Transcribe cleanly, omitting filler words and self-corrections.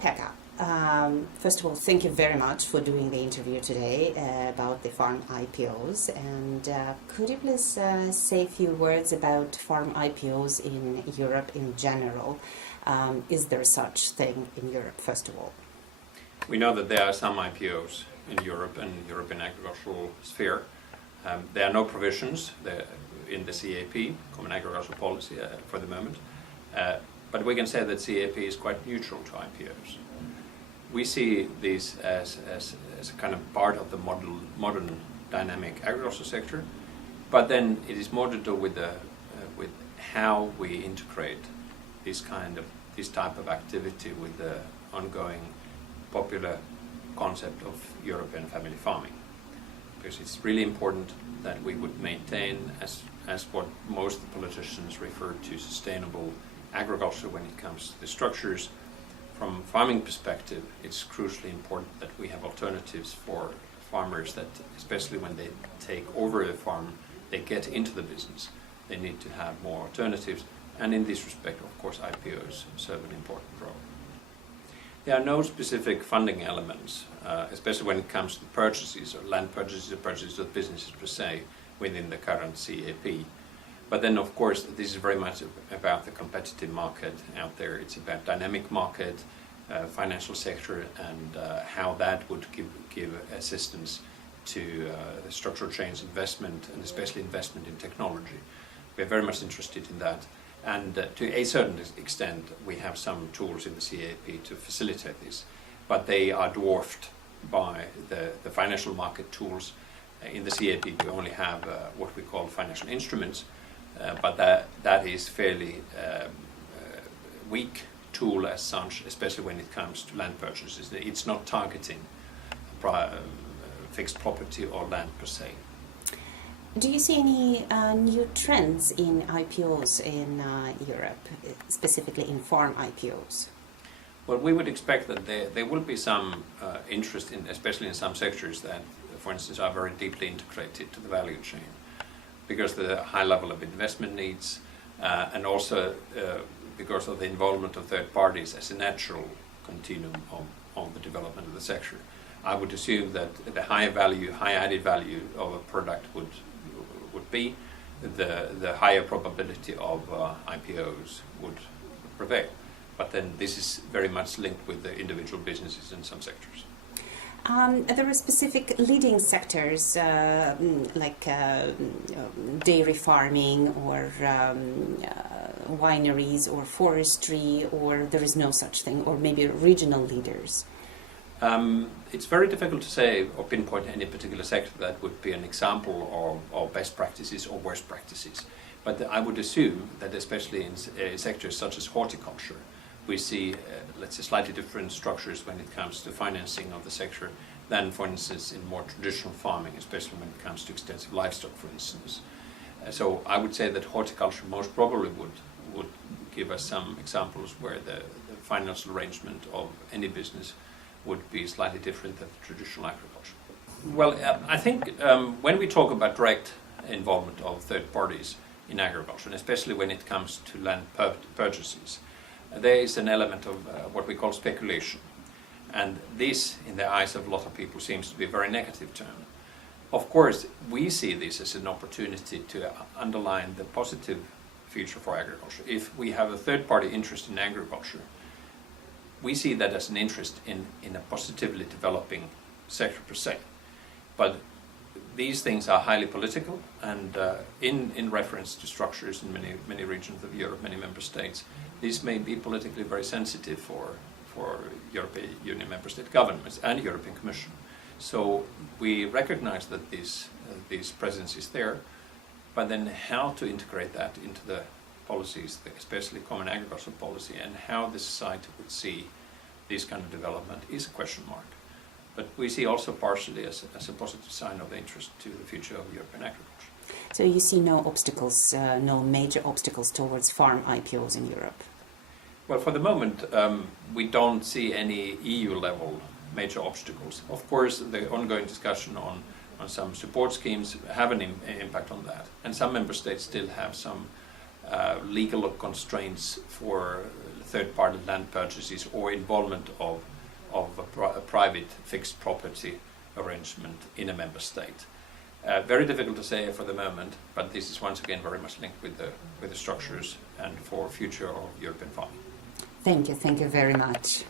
Pekka, first of all, thank you very much for doing the interview today about the farm IPOs. And could you please say a few words about farm IPOs in Europe in general? Is there such thing in Europe, first of all? We know that there are some IPOs in Europe and European agricultural sphere. There are no provisions in the CAP, Common Agricultural Policy, for the moment. But we can say that CAP is quite neutral to IPOs. We see these as a kind of part of the modern dynamic agricultural sector, but then it is more to do with how we integrate this type of activity with the ongoing popular concept of European family farming. Because it's really important that we would maintain as what most politicians refer to sustainable agriculture when it comes to the structures. From farming perspective, it's crucially important that we have alternatives for farmers that, especially when they take over a farm, they get into the business. They need to have more alternatives, and in this respect, of course, IPOs serve an important role. There are no specific funding elements, especially when it comes to purchases or land purchases or purchases of businesses per se within the current CAP. But then, of course, this is very much about the competitive market out there. It's about dynamic market, financial sector, and how that would give assistance to structural change investment, and especially investment in technology. We're very much interested in that. And to a certain extent, we have some tools in the CAP to facilitate this, but they are dwarfed by the financial market tools. In the CAP, we only have what we call financial instruments, but that is fairly weak tool as such, especially when it comes to land purchases. It's not targeting fixed property or land per se. Do you see any new trends in IPOs in Europe, specifically in farm IPOs? Well, we would expect that there will be some interest, especially in some sectors that, for instance, are very deeply integrated to the value chain, because of the high level of investment needs, and also because of the involvement of third parties as a natural continuum of the development of the sector. I would assume that the high added value of a product would be, the higher probability of IPOs would prevail. But then this is very much linked with the individual businesses in some sectors. There are specific leading sectors like dairy farming or wineries or forestry, or there is no such thing, or maybe regional leaders? It's very difficult to say or pinpoint any particular sector that would be an example of best practices or worst practices. But I would assume that especially in sectors such as horticulture, we see, let's say, slightly different structures when it comes to financing of the sector than, for instance, in more traditional farming, especially when it comes to extensive livestock, for instance. So I would say that horticulture most probably would give us some examples where the financial arrangement of any business would be slightly different than traditional agriculture. Well, I think when we talk about direct involvement of third parties in agriculture, and especially when it comes to land purchases, there is an element of what we call speculation. And this, in the eyes of a lot of people, seems to be a very negative term. Of course, we see this as an opportunity to underline the positive future for agriculture. If we have a third-party interest in agriculture, we see that as an interest in a positively developing sector per se. But these things are highly political, and in reference to structures in many regions of Europe, many member states, this may be politically very sensitive for European Union member state governments and European Commission. So we recognize that this presence is there, but then how to integrate that into the policies, especially common agricultural policy, and how the society would see this kind of development is a question mark. But we see also partially as a positive sign of interest to the future of European agriculture. So you see no obstacles, no major obstacles towards farm IPOs in Europe? Well, for the moment, we don't see any EU-level major obstacles. Of course, the ongoing discussion on some support schemes have an impact on that. And some member states still have some legal constraints for third-party land purchases or involvement of a private fixed property arrangement in a member state. Very difficult to say for the moment, but this is once again very much linked with the structures and for future of European farming. Thank you very much.